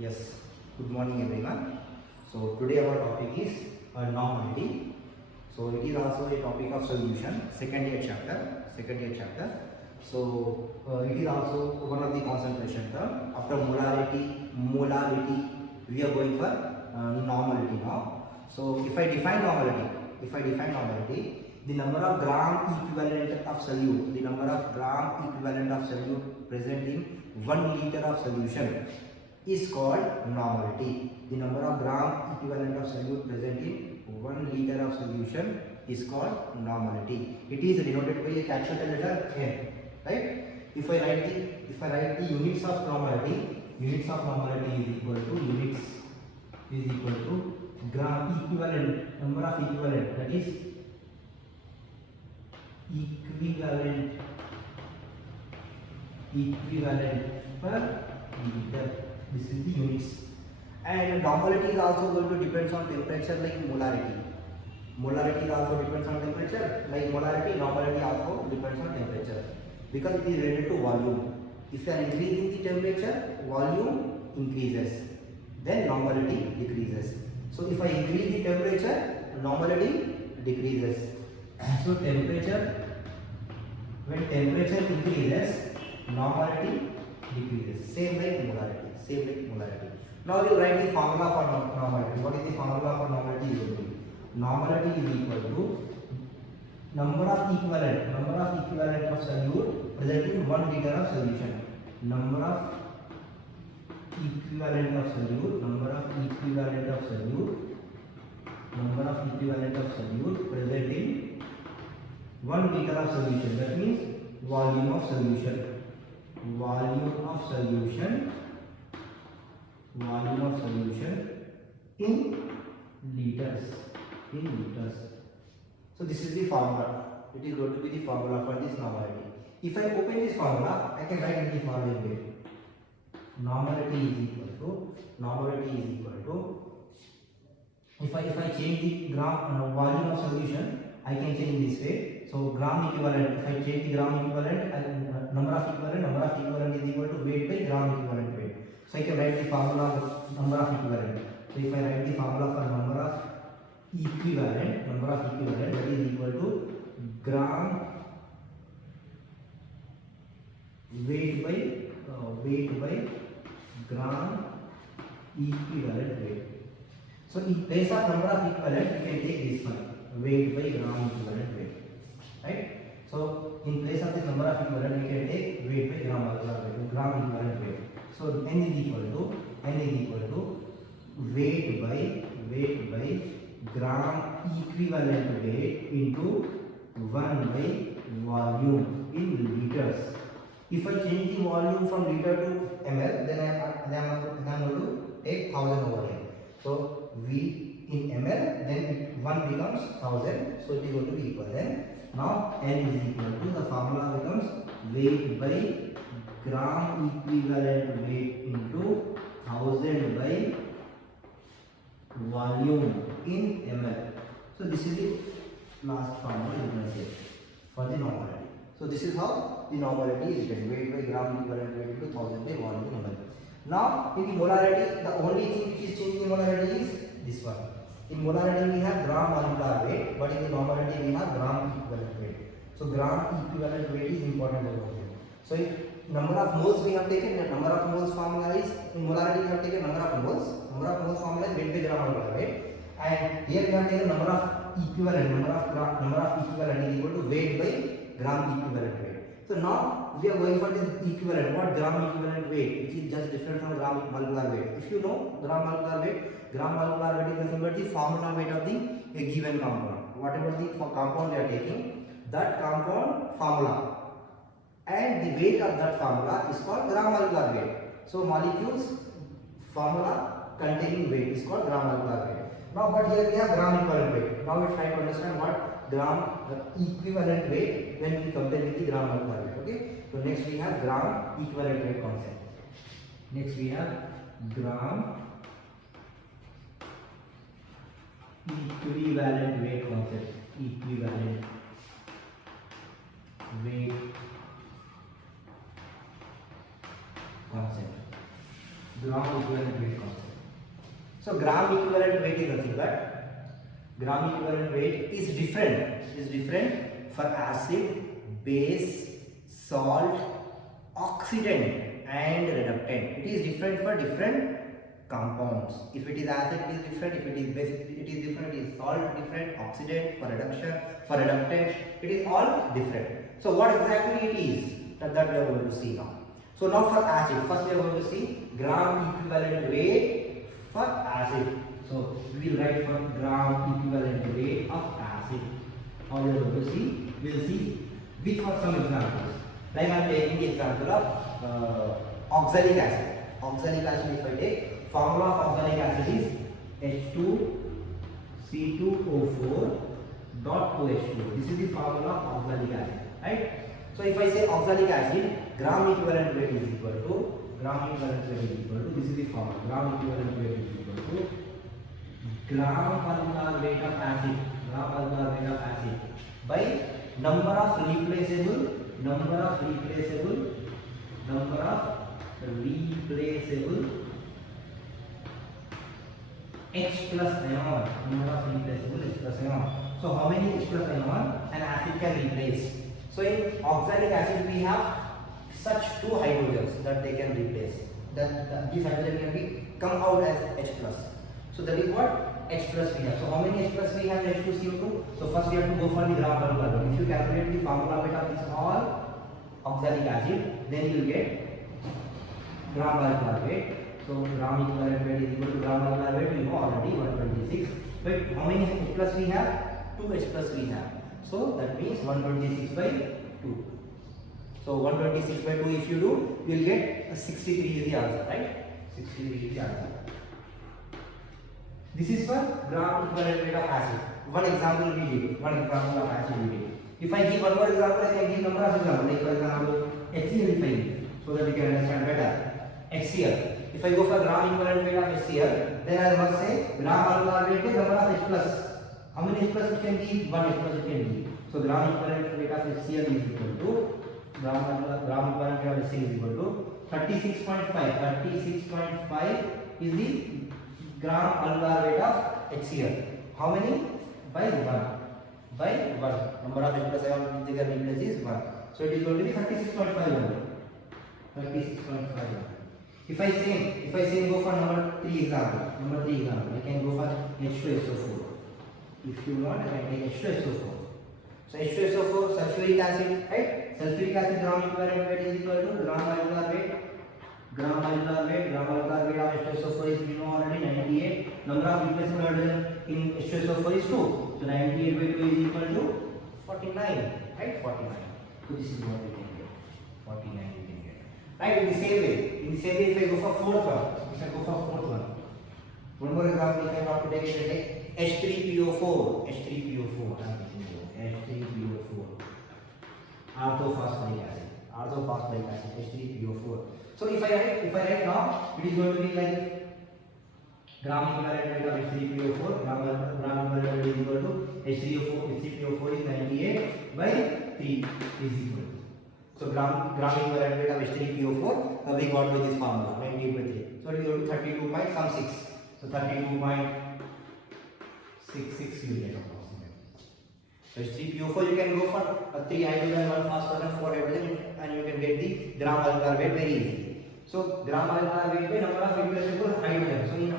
Yes, good morning everyone. So today our topic is normality. So it is also a topic of solution, second year chapter. So it is also one of the concentration term. After molality, we are going for normality now. So if I define normality, the number of gram equivalent of solute, present in 1 liter of solution is called normality. The number of gram equivalent of solute present in 1 liter of solution is called normality. It is denoted by a capital letter N, right? If I write the units of normality is equal to gram equivalent, number of equivalent, that is equivalent per liter. This is the units. And normality is also going to depends on temperature like molarity. Molarity also depends on temperature like molarity. Normality also depends on temperature because it is related to volume. If you are increasing the temperature, volume increases, then normality decreases. So if I increase the temperature, normality decreases. So when temperature increases, normality decreases. Same like molarity. Now we will write the formula for normality. What is the formula for normality? Normality is equal to number of equivalent of solute present in 1 liter of solution. Number of equivalent of solute present in 1 liter of solution. That means volume of solution in liters. So this is the formula. It is going to be the formula for this normality. If I open this formula, I can write in the following way. Normality is equal to if I change the gram volume of solution, I can change this way. So gram equivalent, if I change the gram equivalent, number of equivalent is equal to weight by gram equivalent weight. So I can write the formula of number of equivalent. So if I write the formula for number of equivalent, that is equal to gram weight by gram equivalent weight. So in place of number of equivalent, you can take this one, weight by gram equivalent weight, right? So in place of this number of equivalent, we can take weight by gram equivalent weight. So N is equal to weight by gram equivalent weight into 1 by volume in liters. If I change the volume from liter to ml, then I am going to take 1000 over here. So V in ml, then 1 becomes 1000. So it is going to be equal. Then now N is equal to, the formula becomes weight by gram equivalent weight into 1000 by volume in ml. So this is the last formula you can say for the normality. So this is how the normality is written, weight by gram equivalent weight into 1000 by volume in ml. Now in the molarity, the only thing which is changing in molarity is this one. In molarity we have gram molecular weight, but in the normality we have gram equivalent weight. So gram equivalent weight is important over here. So number of moles we have taken, the number of moles formula is, in molarity we have taken number of moles formula is weight by gram molecular weight, and here we have taken number of equivalent is equal to weight by gram equivalent weight. So now we are going for this equivalent, what gram equivalent weight, which is just different from gram molecular weight. If you know gram molecular weight is nothing but the formula weight of the given compound. Whatever the compound they are taking, that compound formula and the weight of that formula is called gram molecular weight. So molecules formula containing weight is called gram molecular weight. Now but here we have gram equivalent weight. Now we try to understand what gram equivalent weight when we compare with the gram molecular weight. Okay. So next we have gram equivalent weight concept. Next we have gram equivalent weight concept. Equivalent weight concept. gram equivalent weight concept. So gram equivalent weight is nothing but gram equivalent weight is different for acid, base, salt, oxidant and reductant. It is different for different compounds. If it is acid, it is different. If it is base, it is different. It is salt, different. Oxidant for reduction, for reductant, it is all different. So what exactly it is that we are going to see now. So now for acid, first we are going to see gram equivalent weight for acid. So we will write for gram equivalent weight of acid. How we are going to see? We will see which are some examples. Like I am taking the example of oxalic acid. Oxalic acid, if I take, formula of oxalic acid is H2C2O4 dot OH2. This is the formula of oxalic acid, right? So if I say oxalic acid, gram equivalent weight is equal to this is the formula. Gram equivalent weight is equal to gram molecular weight of acid by number of replaceable H plus ion, So how many H plus ion an acid can replace? So in oxalic acid we have such two hydrogens that they can replace. That this hydrogen can be come out as H plus. So that is what H plus we have. So how many H plus we have? H2CO2. So first we have to go for the gram molecular weight. If you calculate the formula weight of this all oxalic acid, then you will get gram molecular weight. So gram equivalent weight is equal to gram molecular weight. We know already 126. But how many H plus we have? 2 H plus we have. So that means 126 by 2. So 126 by 2 if you do, you will get 63 is the answer, right? 63 is the answer. This is for gram equivalent weight of acid. One example we did. One example of acid we did. If I give one more example, I can give number of examples. Like for example, HCl if I give, so that we can understand better. HCl. If I go for gram equivalent weight of HCl, then I must say gram molecular weight is number of H plus. How many H plus it can give? 1 H plus it can give. So gram equivalent weight of HCl is equal to gram equivalent weight of HCl is equal to 36.5. 36.5 is the gram molecular weight of HCl. How many? By 1. By 1. Number of H plus ion they can replace is 1. So it is going to be 36.5 only. 36.5. If I say go for number 3 example, I can go for H2SO4. If you want, I can take H2SO4. So H2SO4, sulfuric acid, right? Sulfuric acid gram equivalent weight is equal to gram molecular weight. Gram molecular weight of H2SO4 is we know already 98. Number of replaceable hydrogen in H2SO4 is 2. So 98 by 2 is equal to 49, right? 49. So this is what we can get. 49 we can get. Right? In the same way, if I go for fourth one, one more example, if I want to take it, H3PO4, orthophosphoric acid, H3PO4. So if I write now, it is going to be like gram equivalent weight of H3PO4, gram equivalent weight is equal to H3PO4 is 98 by 3 is equal to. So gram equivalent weight of H3PO4, we got with this formula 98 by 3. So it is going to 32.6. So 32.66 you get approximately. So H3PO4 you can go for 3 hydrogen, 1 phosphorus and 4 hydrogen and you can get the gram molecular weight very easily. So gram molecular weight by number of replaceable hydrogen. So in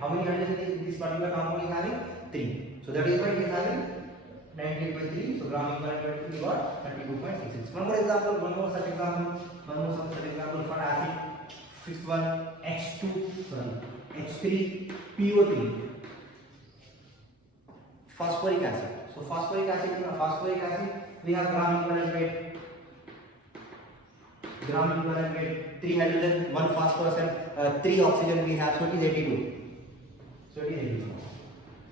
how many hydrogen is this particular compound is having? 3. So that is why it is having 98 by 3. So gram equivalent weight we got 32.66. One more such example for acid. Fifth one H3PO3. Phosphoric acid. So phosphoric acid we have gram equivalent weight. 3 hydrogen, 1 phosphorus and 3 oxygen we have, so it is 82. So it is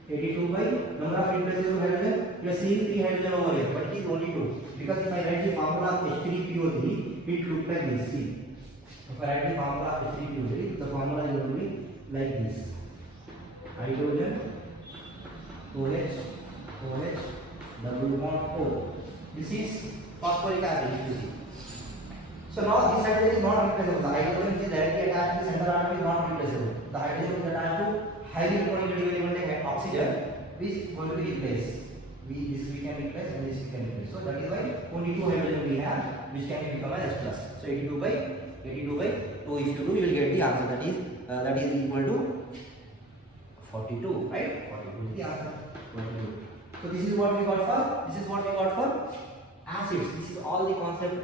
82 by number of replaceable hydrogen. You are seeing 3 hydrogen over here, but it is only 2. Because if I write the formula of H3PO3, it looks like this. See, if I write the formula of H3PO3, the formula is going to be like this: hydrogen, OH, double bond O. This is phosphoric acid, if you see. So now this hydrogen is not replaceable. The hydrogen which is directly attached to the center atom is not replaceable. The hydrogen which is attached to highly potentially element oxygen is going to be replaced. This we can replace and this we can replace. So that is why only two hydrogen we have which can become as H+. So 82 by 2. If you do, you will get the answer. That is equal to 42, right? 42 is the answer. 42. So this is what we got for acids. This is all the concept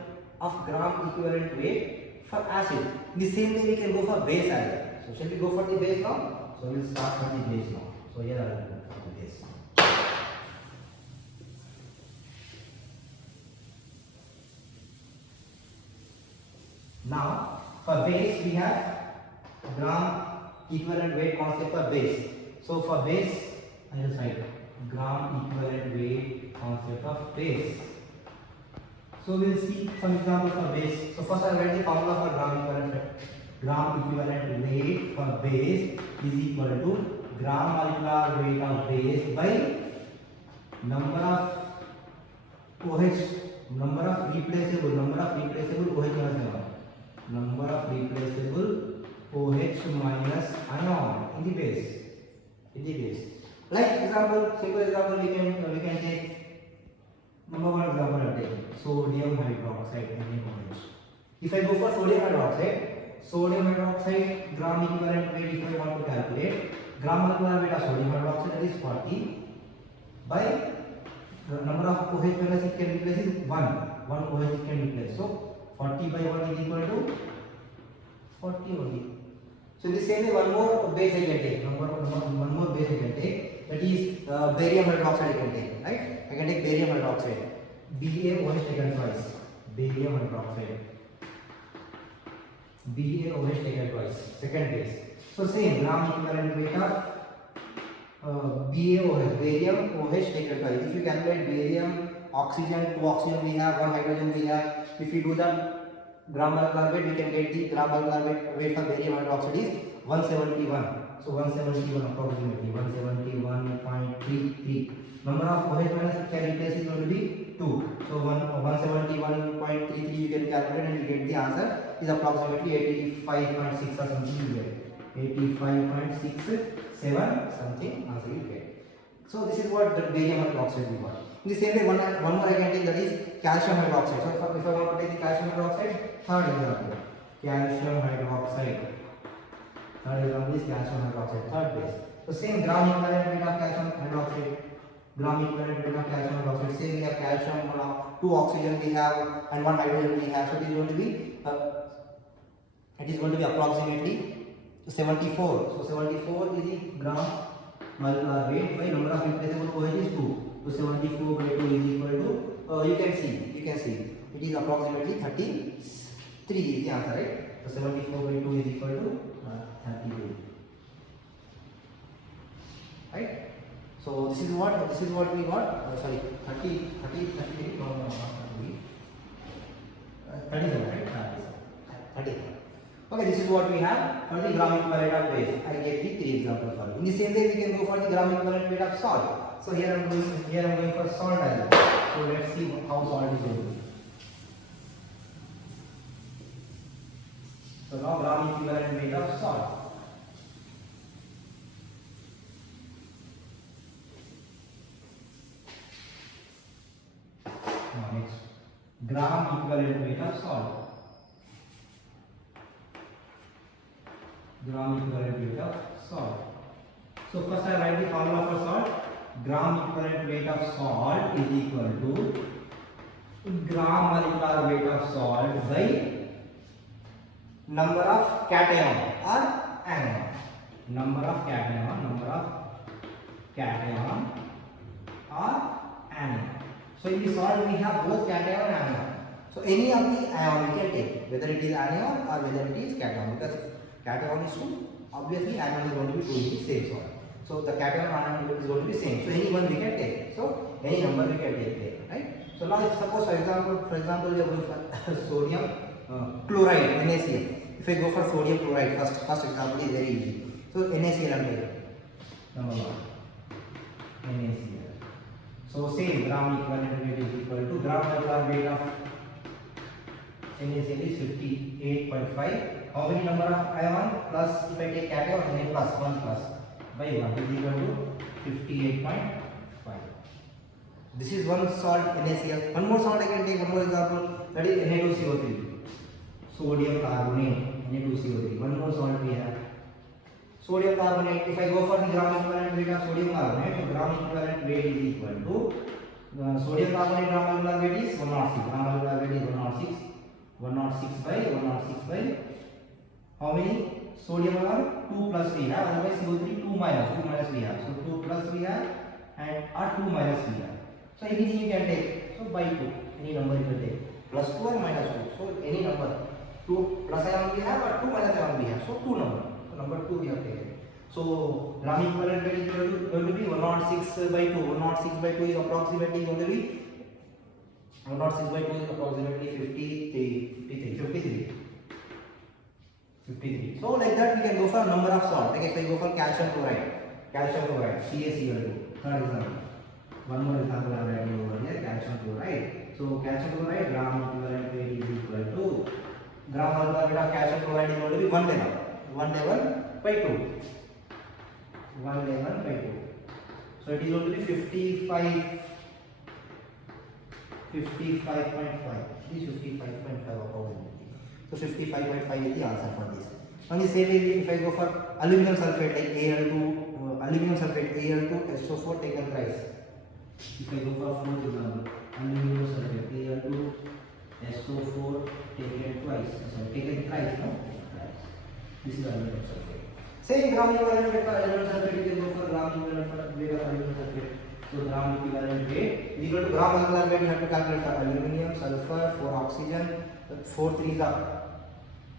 of gram equivalent weight for acid. The same thing we can go for base as well. So shall we go for the base now? So we will start from the base now. So here I will go for the base. Now for base we have gram equivalent weight concept for base. So for base I just write gram equivalent weight concept of base. So we will see some example for base. So first I will write the formula for gram equivalent weight. Gram equivalent weight for base is equal to gram molecular weight of base by number of OH, number of replaceable OH minus ion, number of replaceable OH minus ion in the base. Like example, simple example we can take. Number one example I take sodium hydroxide NaOH. If I go for sodium hydroxide gram equivalent weight, if I want to calculate gram molecular weight of sodium hydroxide, that is 40 by the number of OH minus it can replace is 1 OH it can replace. So 40 by 1 is equal to 40 only. So in the same way one more base I can take. One more base I can take, that is barium hydroxide I can take, right? I can take barium hydroxide. BaOH taken twice. Barium hydroxide. BaOH taken twice. Second base. So same gram equivalent weight of BaOH, barium OH taken twice. If you calculate barium, oxygen, 2 oxygen we have, 1 hydrogen we have. If you do the gram molecular weight, we can get the gram molecular weight for barium hydroxide is 171. So 171 approximately 171.33. Number of OH minus it can replace is going to be 2. So 171.33 you can calculate and you get the answer is approximately 85.6 or something you get. 85.67 something answer you get. So this is what the barium hydroxide we got. In the same way one more I can take, that is calcium hydroxide. So if I want to take the calcium hydroxide, third example. Calcium hydroxide. Third example is calcium hydroxide, third base. So same gram equivalent weight of calcium hydroxide. Same we have calcium, 2 oxygen we have and 1 hydrogen we have. So it is going to be approximately 74. So 74 is the gram molecular weight by number of replaceable OH is 2. So 74 by 2 is equal to you can see it is approximately 33 is the answer, right? So 74 by 2 is equal to 32, right? So this is what we got. 37, right? 37. Okay, this is what we have for the gram equivalent of base. I gave the 3 examples for you. In the same way, we can go for the gram equivalent weight of salt. So here I am going for salt as well. So let's see how salt is going to be. So now gram equivalent weight of salt. Now next, gram equivalent weight of salt. Gram equivalent weight of salt. So first I write the formula for salt. Gram equivalent weight of salt is equal to gram molecular weight of salt by number of cation or anion. Number of cation or anion. So in the salt we have both cation and anion. So any of the ion we can take, whether it is anion or whether it is cation, because if cation is 2, obviously anion is going to be 2 in the same salt. So the cation and anion is going to be same. So any one we can take. So any number we can take there, right? So now if suppose for example we are going for sodium chloride, NaCl. If I go for sodium chloride, first example is very easy. So NaCl and number 1, NaCl. So same gram equivalent weight is equal to gram molecular weight of NaCl is 58.5. How many number of ion plus if I take cation Na plus 1 plus by 1 is equal to 58.5. This is one salt NaCl. One more salt I can take, one more example, that is Na2CO3. Sodium carbonate, Na2CO3. One more salt we have. Sodium carbonate. If I go for the gram equivalent weight of sodium carbonate, so gram equivalent weight is equal to sodium carbonate gram molecular weight is 106. Gram molecular weight is 106. 106 by how many? Sodium ion 2 plus we have, otherwise CO3 2 minus we have. So 2 plus we have and 2 minus we have. So anything you can take. So by 2, any number you can take. Plus 2 or minus 2. So any number. 2 plus ion we have or 2 minus ion we have. So 2 number. So number 2 we have taken. So gram equivalent weight is going to be 106 by 2. 106 by 2 is approximately going to be 106 by 2 is approximately 53. So like that we can go for a number of salt. Like if I go for calcium chloride, CaCl2. Third example. One more example I am writing over here, calcium chloride. So calcium chloride gram equivalent weight is equal to gram molecular weight of calcium chloride is going to be 111 by 2. 111 by 2. So it is going to be 55.5. This is 55.5 approximately. So 55.5 is the answer for this. On the same way, if I go for aluminum sulfate like Al2, SO4 taken thrice. If I go for fourth example, aluminum sulfate Al2, SO4 taken twice. So taken thrice, no? This is aluminum sulfate. Same gram equivalent weight for aluminum sulfate, you can go for gram equivalent weight of aluminum sulfate. So gram equivalent weight is equal to gram molecular weight. You have to calculate for aluminium, sulfur, 4 oxygen, 4 3s are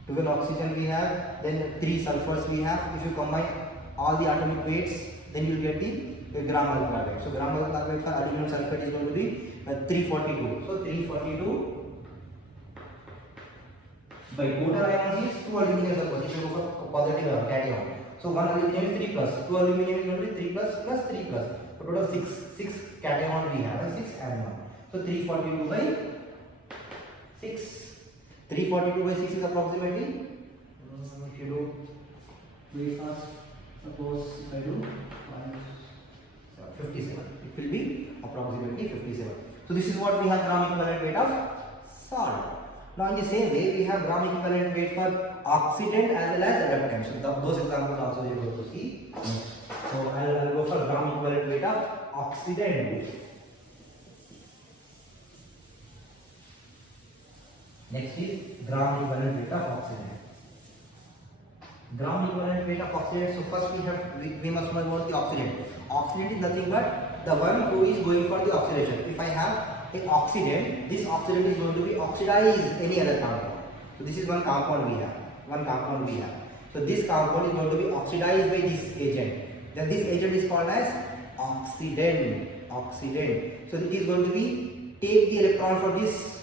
12 oxygen we have, then 3 sulfurs we have. If you combine all the atomic weights, then you will get the gram molecular weight. So gram molecular weight for aluminum sulfate is going to be 342. So 342 by total ions is 2 aluminium sulfurs. If you go for positive cation. So 1 aluminium is 3 plus, 2 aluminium is going to be 3 plus plus 3 plus. So total 6 cation we have and 6 anion. So 342 by 6. 342 by 6 is approximately, if you do very fast, suppose if I do 57, it will be approximately 57. So this is what we have gram equivalent weight of salt. Now in the same way we have gram equivalent weight for oxidant as well as reductant. So those examples also we are going to see. So I will go for gram equivalent weight of oxidant. Next is gram equivalent weight of oxidant. Gram equivalent weight of oxidant. So first we must know about the oxidant. Oxidant is nothing but the one who is going for the oxidation. If I have a oxidant, this oxidant is going to be oxidize any other compound. So this is one compound we have. So this compound is going to be oxidized by this agent. Then this agent is called as oxidant. So it is going to be take the electron from this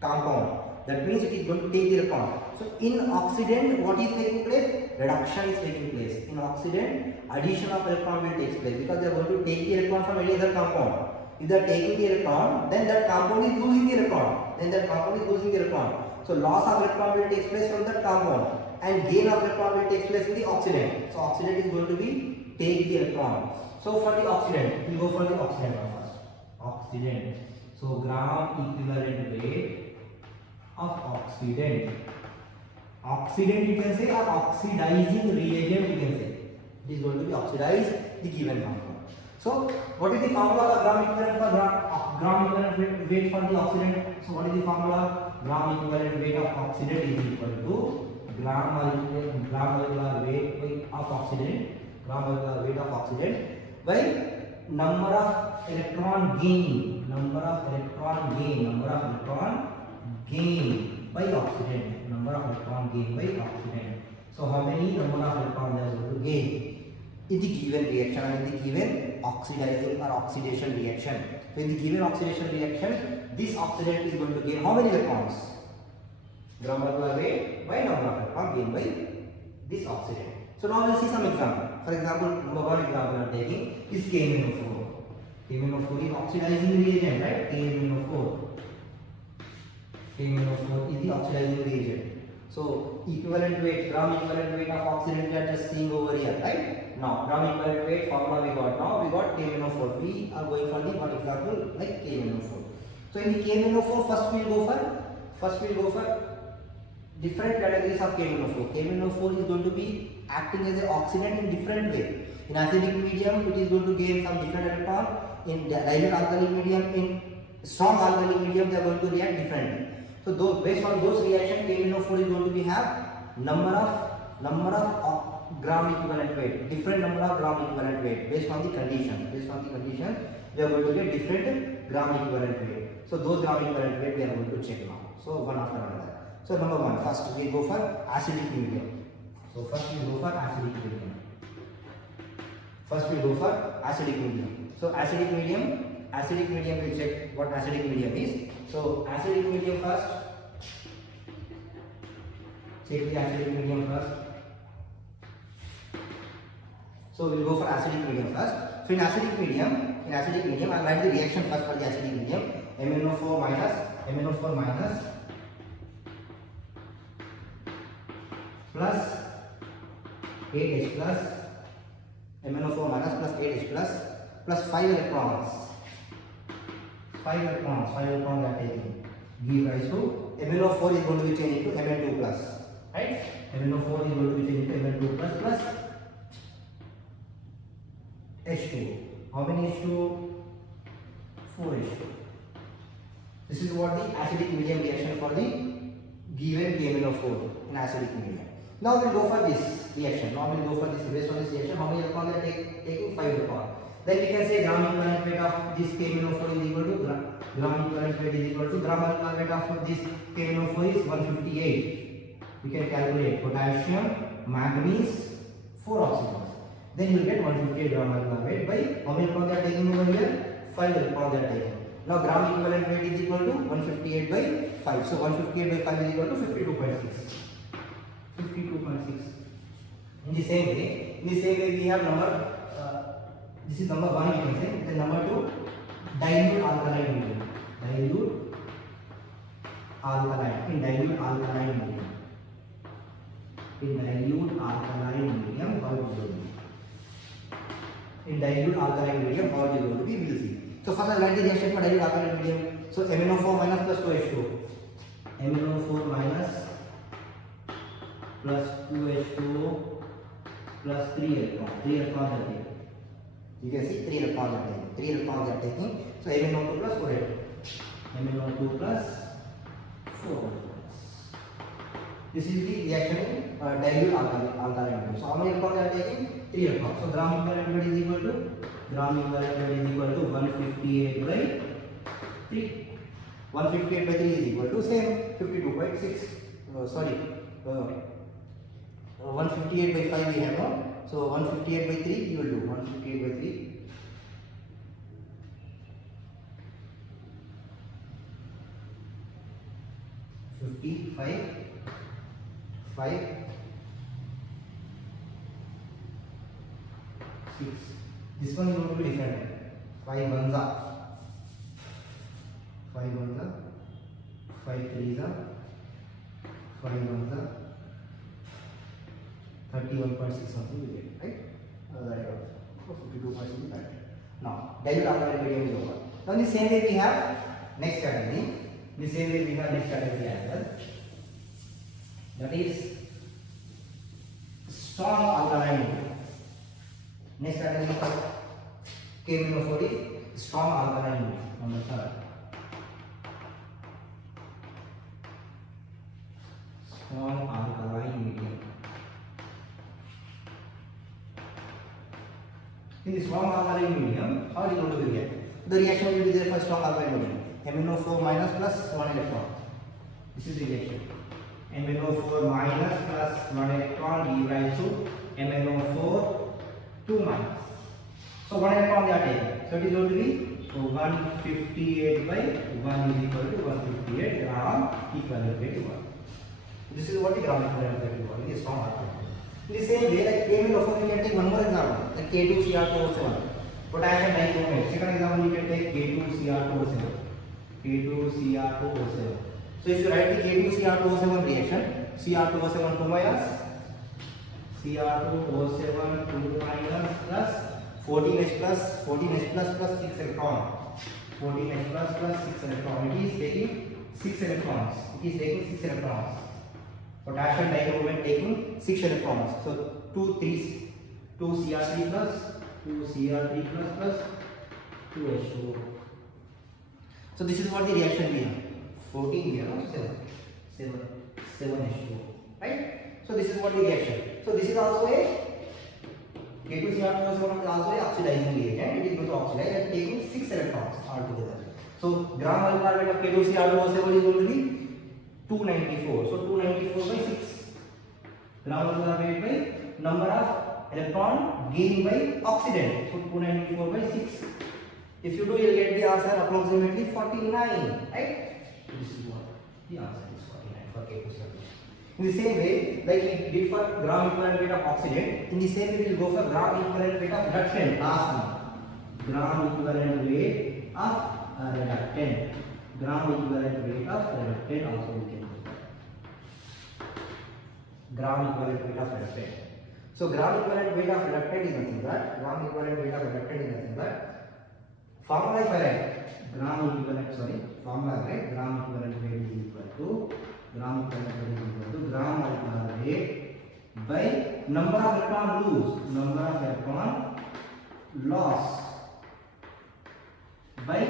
compound. That means it is going to take the electron. So in oxidant, what is taking place? Reduction is taking place. In oxidant, addition of electron will take place because they are going to take the electron from any other compound. If they are taking the electron, then that compound is losing the electron. So loss of electron will take place from that compound, and gain of electron will take place in the oxidant. So oxidant is going to be take the electron. So for the oxidant, we will go for the oxidant first. Oxidant. So gram equivalent weight of oxidant. Oxidant you can say, or oxidizing reagent you can say. It is going to be oxidize the given compound. So what is the formula for gram equivalent for gram equivalent weight for the oxidant? So what is the formula? Gram equivalent weight of oxidant is equal to gram molecular weight of oxidant by number of electron gain by oxidant. So how many number of electrons they are going to gain in the given reaction or in the given oxidizing or oxidation reaction. So in the given oxidation reaction, this oxidant is going to gain how many electrons? Gram molecular weight by number of electrons gained by this oxidant. So now we will see some example. For example, number one example I am taking is KMnO4. KMnO4 is oxidizing reagent, right? KMnO4. KMnO4 is the oxidizing reagent. So equivalent weight, gram equivalent weight of oxidant we are just seeing over here, right? Now gram equivalent weight formula we got. Now we got KMnO4. We are going for the one example like KMnO4. So in the KMnO4, first we'll go for different categories of KMnO4. KMnO4 is going to be acting as an oxidant in different way. In acidic medium, it is going to gain some different electron. In dilute alkali medium, in strong alkali medium, they are going to react differently. So based on those reactions, KMnO4 is going to be have number of gram equivalent weight, different number of gram equivalent weight based on the conditions. Based on the conditions, we are going to get different gram equivalent weight. So those gram equivalent weight we are going to check now. So one after another. So number one, first we go for acidic medium. So first we go for acidic medium. So acidic medium we check what acidic medium is. So acidic medium first. Check the acidic medium first. So we will go for acidic medium first. So in acidic medium, I'll write the reaction first for the acidic medium. MnO4 minus plus 8H plus MnO4 minus plus 8H plus 5 electrons. 5 electrons are taken. Give rise to MnO4 is going to be changed into Mn2 plus. Right? MnO4 is going to be changed into Mn2 plus H2. How many H2? 4 H2. This is what the acidic medium reaction for the given KMnO4 in acidic medium. Now we will go for this reaction. Based on this reaction, how many electrons are taking? 5 electrons. Then we can say gram equivalent weight of this KMnO4 is equal to gram equivalent weight of this KMnO4 is 158. We can calculate potassium, manganese, 4 oxygens. Then you will get 158 gram equivalent weight by how many electrons they are taking over here? 5 electrons they are taking. Now gram equivalent weight is equal to 158 by 5. So 158 by 5 is equal to 52.6. 52.6. In the same way we have number. This is number 1, you can say. Then number 2, dilute alkaline medium. In dilute alkaline medium, how it is going to be, we will see. So first I'll write the reaction for dilute alkaline medium. So MnO4 minus plus 2H2. MnO4 minus plus 2H2 plus 3 electrons. 3 electrons are taken. You can see 3 electrons are taken. 3 electrons are taking. So MnO2 plus 4H2. MnO2 plus 4. This is the reaction in dilute alkaline medium. So how many electrons are taking? 3 electrons. So gram equivalent weight is equal to 158 by 3. 158 by 3 is equal to same 52.6. 158 by 5 we have now. So 158 by 3 you will do 158 by 3. 55 5 6. This one is going to be different. 5 ones are 5 ones are 5 threes are 5 ones are 31.6 something we get, right? 52.6 right. Now dilute alkaline medium is over. Now in the same way we have next category. As well. That is strong alkaline medium. Next category for KMnO4 is strong alkaline medium. Number 3. Strong alkaline medium. In the strong alkaline medium, how is it going to react? The reaction will be there for strong alkaline medium. MnO4 minus plus 1 electron. This is the reaction. MnO4 minus plus 1 electron give rise to MnO4 2 minus. So 1 electron they are taken. So it is going to be 158 by 1 is equal to 158 gram equivalent weight to 1. This is what the gram equivalent weight to 1 in the strong alkaline. In the same way, like KMnO4, we can take one more example, like K2Cr2O7, potassium dichromate. Second example, we can take K2Cr2O7. So if you write the K2Cr2O7 reaction, Cr2O7 2 minus Cr2O7 2 minus plus 14H plus 6 electron. 14H plus 6 electron. It is taking 6 electrons. It is taking 6 electrons. Potassium dicarbonate taking 6 electrons. So 2 Cr3 plus 2H2. So this is what the reaction we have. 14 here, 7H2. Right? So this is what the reaction. So this is also a K2Cr2O7 is also a oxidizing reagent. It is going to oxidize and taking 6 electrons altogether. So gram molecular carbonate of K2Cr2O7 is going to be 294. So 294 by 6. Gram molecular carbonate by number of electron gained by oxidant. So 294 by 6. If you do, you will get the answer approximately 49. Right? This is what the answer is, 49 for K2Cr2. In the same way, like we did for gram equivalent weight of oxidant, in the same way we will go for gram equivalent weight of reductant. Last one, gram equivalent weight of reductant. Gram equivalent weight of reductant also we can do. Gram equivalent weight of reductant. So gram equivalent weight of reductant is nothing but formula if I write gram equivalent weight is equal to gram molecular weight by number of electron loss by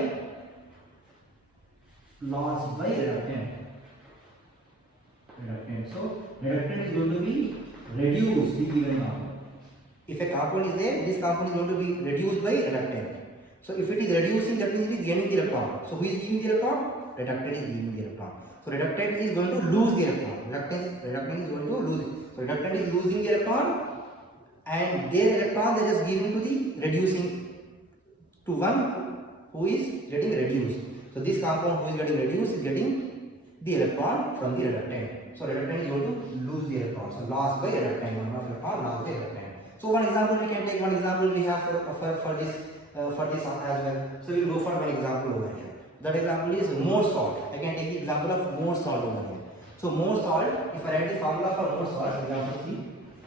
reductant. So reductant is going to be reduced the given number. If a compound is there, this compound is going to be reduced by reductant. So if it is reducing, that means it is gaining the electron. So who is giving the electron? Reductant is giving the electron. So reductant is going to lose the electron. Reductant is going to lose it. So reductant is losing the electron, and their electron they just give to the reducing to one who is getting reduced. So this compound who is getting reduced is getting the electron from the reductant. So reductant is going to lose the electron. So loss by reductant, number of electron loss by reductant. So one example we can take. One example we have for this as well. So we will go for one example over here. That example is more salt. I can take the example of more salt over here. So more salt, if I write the formula for more salt,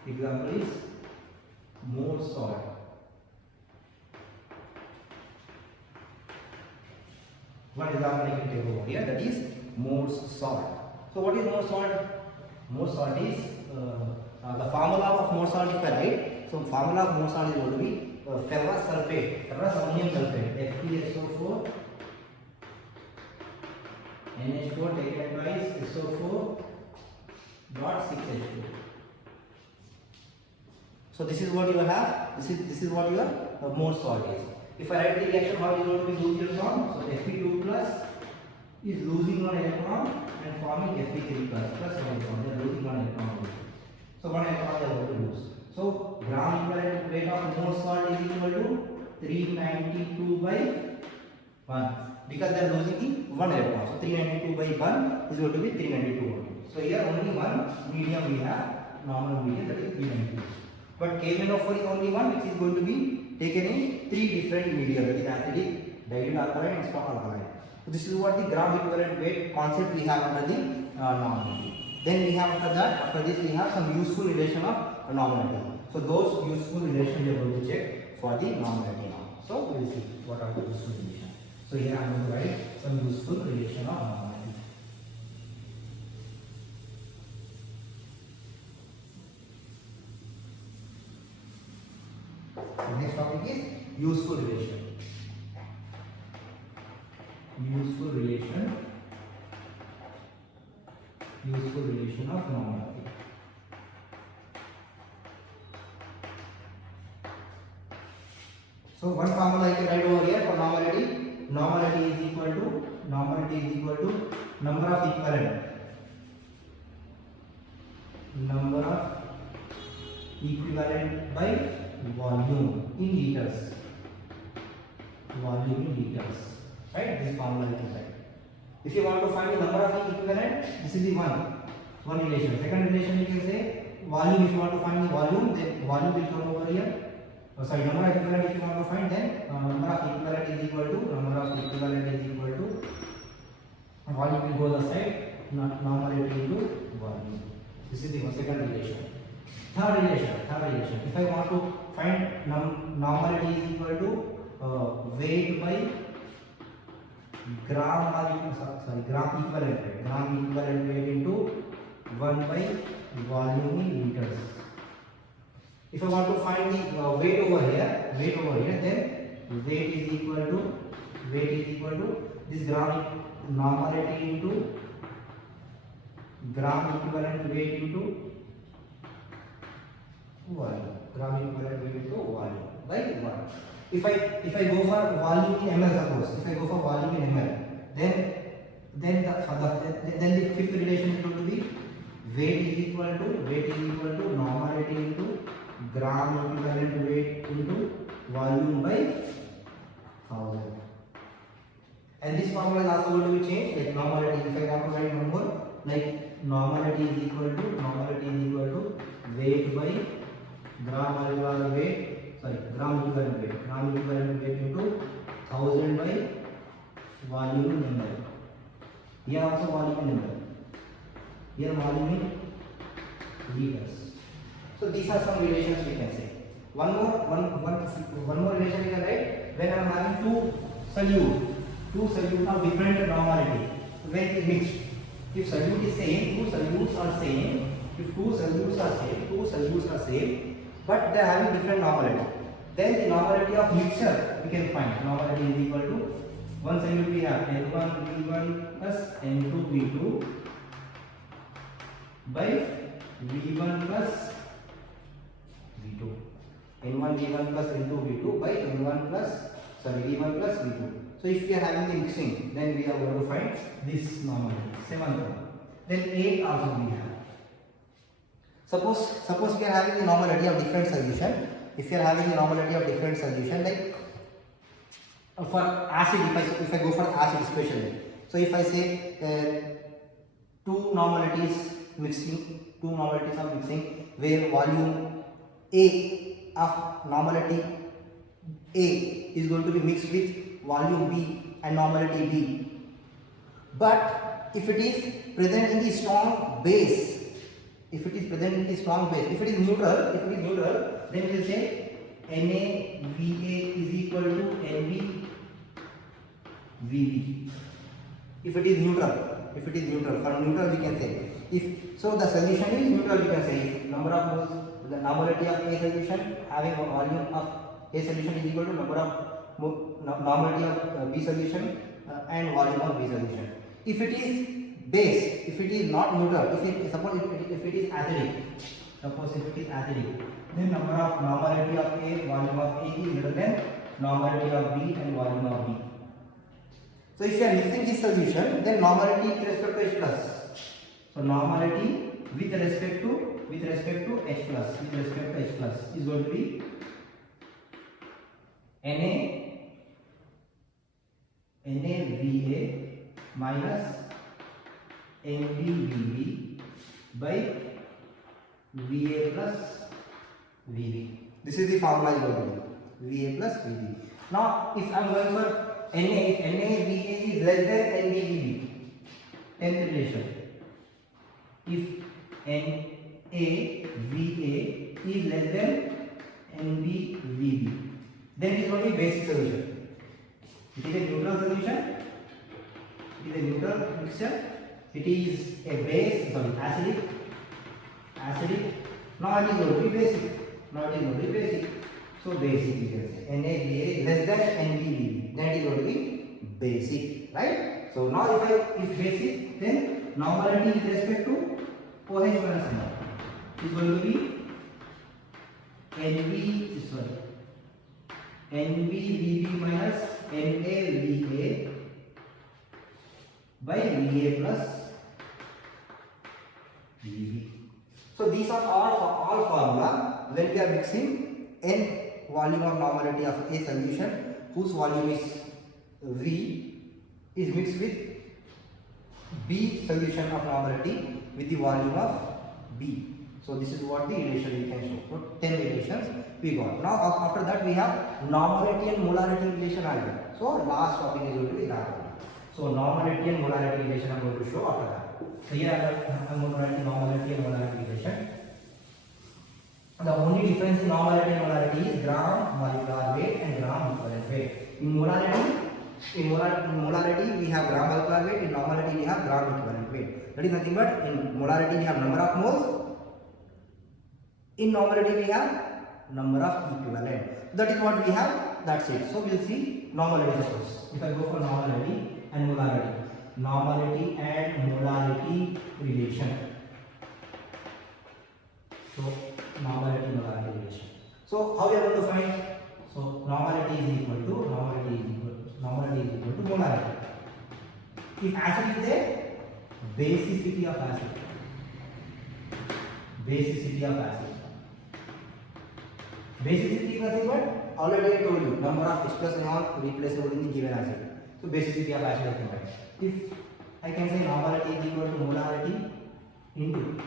example is more salt. One example I can take over here, that is more salt. So what is more salt? More salt is the formula of more salt if I write. So formula of more salt is going to be ferrous ammonium sulfate, FeSO4 NH4 taken twice SO4 dot 6H2. So this is what you have. This is what your more salt is. If I write the reaction, how is going to be losing electron? So Fe2 plus is losing one electron and forming Fe3 plus one electron. They are losing one electron. So one electron they are going to lose. So gram equivalent weight of more salt is equal to 392 by 1, because they are losing the one electron. So 392 by 1 is going to be 392 only. So here only one medium we have, normal medium, that is 392. But KMnO4 is only one which is going to be taken in 3 different media, that is acidic, dilute alkaline and strong alkaline. So this is what the gram equivalent weight concept we have under the normality. Then we have after this we have some useful relation of normality. So those useful relations we are going to check for the normality now. So we will see what are the useful relations. So here I am going to write some useful relation of normality. The next topic is useful relation. Useful relation of normality. So one formula I can write over here for normality. Normality is equal to number of equivalent by volume in liters. Right? This formula you can write. If you want to find the number of equivalent, this is the one relation. Second relation you can say volume. If you want to find the volume, then volume will come over here. Number of equivalent if you want to find, then number of equivalent is equal to volume will go the side. normality into volume. This is the second relation. Third relation. If I want to find normality is equal to weight by gram equivalent weight into 1 by volume in liters. If I want to find the weight over here, then weight is equal to this gram normality into gram equivalent weight into volume. Gram equivalent weight into volume by 1. If I go for volume in ml, suppose if I go for volume in ml, then the fifth relation is going to be weight is equal to normality into gram equivalent weight into volume by 1000. And this formula is also going to be changed, like normality. If I want to write one more, like normality is equal to weight by gram equivalent weight into 1000 by volume in ml. Here also volume in ml. Here volume in liters. So these are some relations we can say. One more relation we can write when I am having two solutes of different normality. When it is mixed, if solute is same, two solutes are same, but they are having different normality, then the normality of mixture we can find. Normality is equal to one solute we have N1V1 plus N2V2 by V1 plus V2. N1V1 plus N2V2 by V1 plus V2. So if we are having the mixing, then we are going to find this normality. 7. Then 8 also we have. Suppose we are having the normality of different solution. If you are having the normality of different solution, like for acid, if I go for acid especially. So if I say two normalities are mixing, where volume A of normality A is going to be mixed with volume B and normality B. But if it is present in the strong base, if it is neutral, then we will say NaVA is equal to NbVb. If it is neutral, for neutral we can say, if so the solution is neutral, we can say if number of moles, the normality of A solution having a volume of A solution is equal to number of normality of B solution and volume of B solution. If it is base, if it is not neutral, if it is acidic, then number of normality of A, volume of A is greater than normality of B and volume of B. So if you are mixing this solution, then normality with respect to H plus. So normality with respect to H plus is going to be NaVA minus NbVb by Va plus Vb. This is the formula is going to be Va plus Vb. Now if I am going for Na, if NaVA is less than NbVb, 10th relation. If NaVA is less than NbVb, then it is going to be basic solution. It is a neutral solution. It is a neutral mixture. It is a base, acidic. Now it is going to be basic. So basic we can say NaVA less than NbVb. Then it is going to be basic, right? So now if basic, then normality with respect to OH minus N is going to be NbVb minus NaVA by Va plus Vb. So these are all formula when we are mixing N volume of normality of A solution whose volume is V is mixed with B solution of normality with the volume of B. So this is what the relation we can show. So 10 relations we got. Now after that we have normality and molarity relation as well. So last topic is going to be that one. So normality and molarity relation I am going to show after that. So here I am going to write the normality and molarity relation. The only difference in normality and molarity is gram molecular weight and gram equivalent weight. In molarity we have gram molecular weight. In normality we have gram equivalent weight. That is nothing but in molarity we have number of moles. In normality we have number of equivalent. That is what we have. That's it. So we'll see normality first. If I go for normality and molarity. Normality and molarity relation. So normality molarity relation. So how we are going to find? So normality is equal to molarity. If acid is there, basicity of acid. Basicity is nothing but already I told you number of H plus ion replaceable in the given acid. So basicity of acid I can write. If I can say normality is equal to molarity into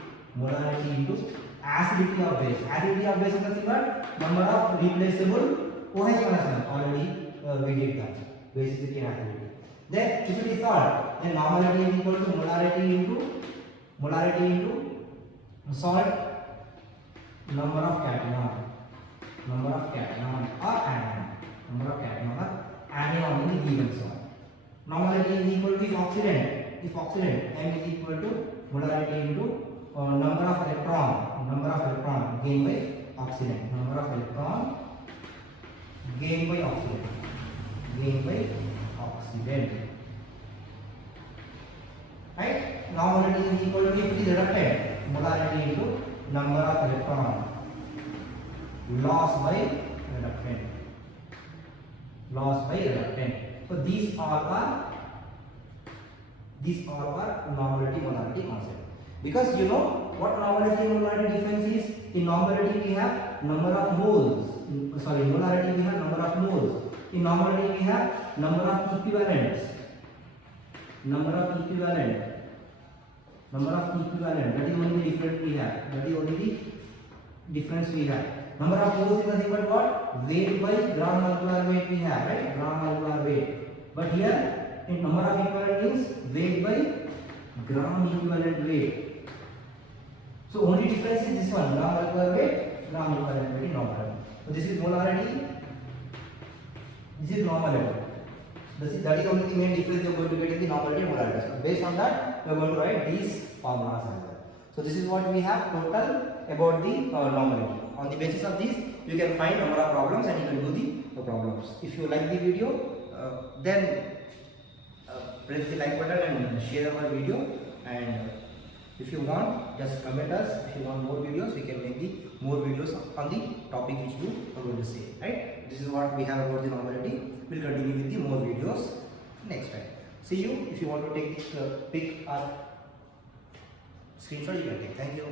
acidity of base. Acidity of base is nothing but number of replaceable OH minus. Already we did that. Basicity and acidity. Then if it is salt, then normality is equal to molarity into salt, number of cation or anion in the given salt. Normality is equal to if oxidant M is equal to molarity into number of electron gained by oxidant. Number of electron gained by oxidant. Right? Normality is equal to if it is reductant, molarity into number of electron lost by reductant. So these all are normality molarity concept. Because you know what normality and molarity difference is. In normality we have number of moles. Molarity we have number of moles. In normality we have number of equivalents. That is only difference we have. Number of moles is nothing but what? Weight by gram molecular weight we have, right? Gram molecular weight. But here in number of equivalent means weight by gram equivalent weight. So only difference is this one, gram molecular weight, gram equivalent weight in normality. So this is molarity, this is normality. That is only the main difference you are going to get in the normality and molarity. So based on that, we are going to write these formulas as well. So this is what we have total about the normality. On the basis of this, you can find number of problems and you can do the problems. If you like the video, then press the like button and share our video. And if you want, just comment us. If you want more videos, we can make the more videos on the topic which you are going to say. Right? This is what we have about the normality. We'll continue with the more videos next time. See you. If you want to take this pic or screenshot, you can take. Thank you.